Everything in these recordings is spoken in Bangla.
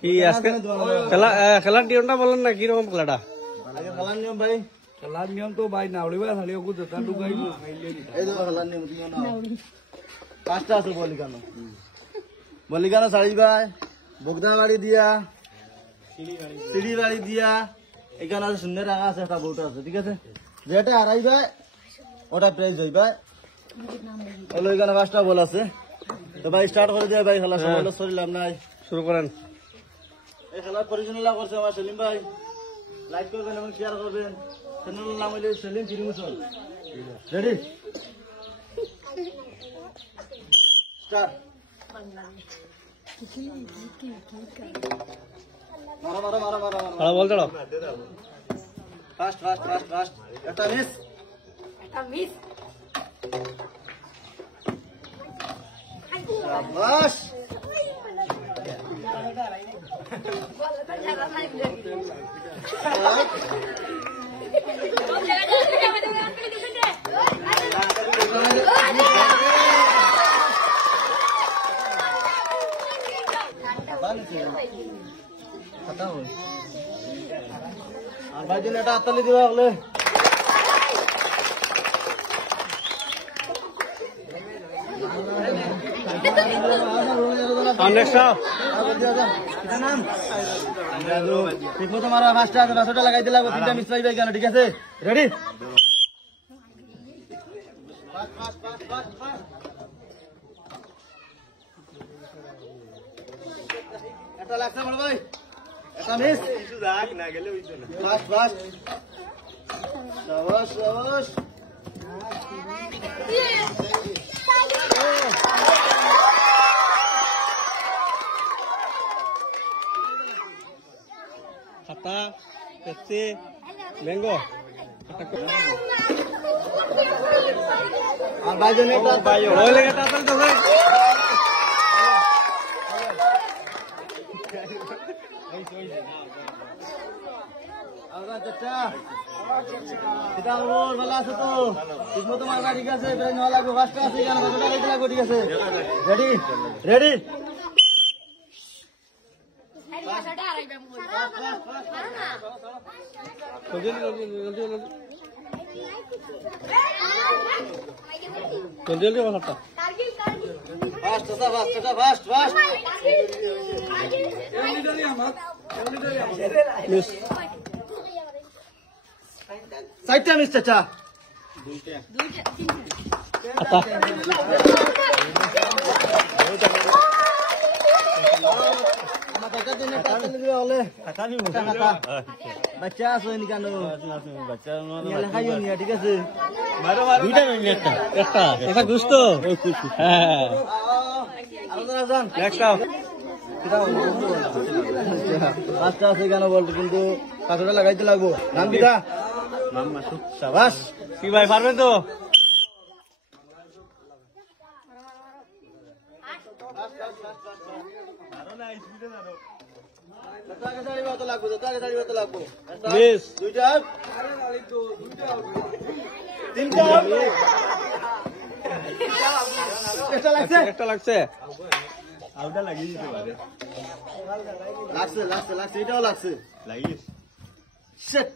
কি আজকে খেলার নিয়মটা বলেন না, কিরকম খেলাটা? খেলার নিয়ম ভাই, খেলার নিয়ম তো ভাই নাউড়িবা খালি ওকে যেটা ঢুকাইব এই দেখো খেলার নিয়ম তুমি না পাঁচটা আছে বলিকানো চারি ভাই, বগদা বাড়ি দিয়া, সিঁড়ি বাড়ি দিয়া, এখানে আছে শূন্য টাকা আছে, একটা বউটা আছে, ঠিক আছে? যেটা হারাই ভাই ওটা প্রাইজ হই ভাই। হলো এখানে পাঁচটা বল আছে, তো ভাই স্টার্ট করে দিয়ে ভাই খেলা সময় শরীর লাভ নাই, শুরু করেন। এই খেলার পরিচালনা করছে আমার সেলিম ভাই। লাইক করবেন এবং শেয়ার করবেন। চ্যানেলের নাম হইলে সেলিম ফিরিমুসল। Ready start. মারো মারো মারো মারো মারো বল চলো। Fast fast fast fast. একটা মিস শাবাশ। আর ভাই দিন এটা হাততালি দিবা বলে ঠিক মতো মারা। পাঁচটা আছে, পাঁচটা লাগাই দিলা, তিনটা মিস পাইবে কেন? ঠিক আছে, রেডি? একটা লাগছে বড় ভাই, একটা মিস। Fast fast. শাবাশ শাবাশ। খাতা, পেপসি, ম্যাঙ্গো। আর ভাই জন্য একটা ওই লেগে তাড়াতাড়ি তো ভাই। আবার চাচা এটা ওর ভালো আছে তো? ঠিক মতো মারবা, ঠিক আছে? ব্রেন হওয়া লাগবে। ফার্স্ট আছে কেন? কতটা গাইতে লাগবে? ঠিক আছে, রেডি রেডি। জলদি বল হাতটা। ফাস্ট চাচা, ফাস্ট চাচা, ফাস্ট ফাস্ট। মিস। চারটা মিস চাচা। খাতা। বাচ্চা আছে কেন? লেখাইও নিয়ে, ঠিক আছে? একটা দুষ্ট। হ্যাঁ, পাঁচটা আছে কেন বলতো, কিন্তু পাঁচটা লাগাইতে লাগবো। নাম কিটা? শাবাশ। কি ভাই পারবেন তো? মিস। দুইটা তিনটা একটা লাগছে। লাগছে লাগছে লাগছে, এটাও লাগছে। Shit.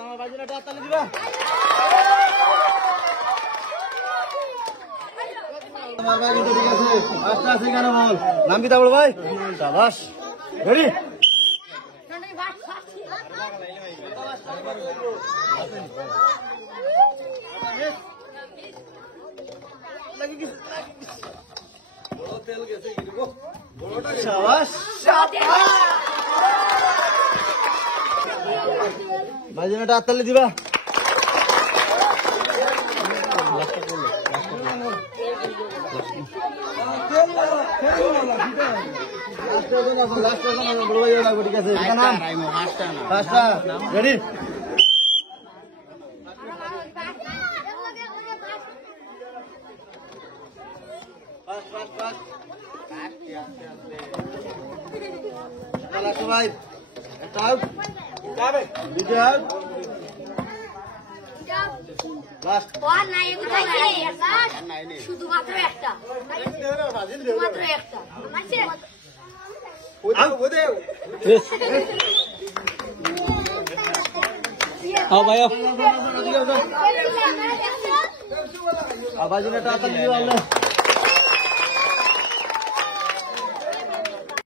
আমার বাজুনে একটা হাততালি দিবা। আমার ভাই কিন্তু ঠিক আছে। পাঁচটা আছে কেন বল? নাম কি তা বল ভাই? শাবাশ। রেডি? শাবাশ। বাজুনে একটা হাততালি দিবা। ঠিক আছে, রেডি? ভাই একটা দুইটা লাস্ট শুধুমাত্র একটা শুধুমাত্র একটা ভাই আবাজিনে টাকা দিয়ে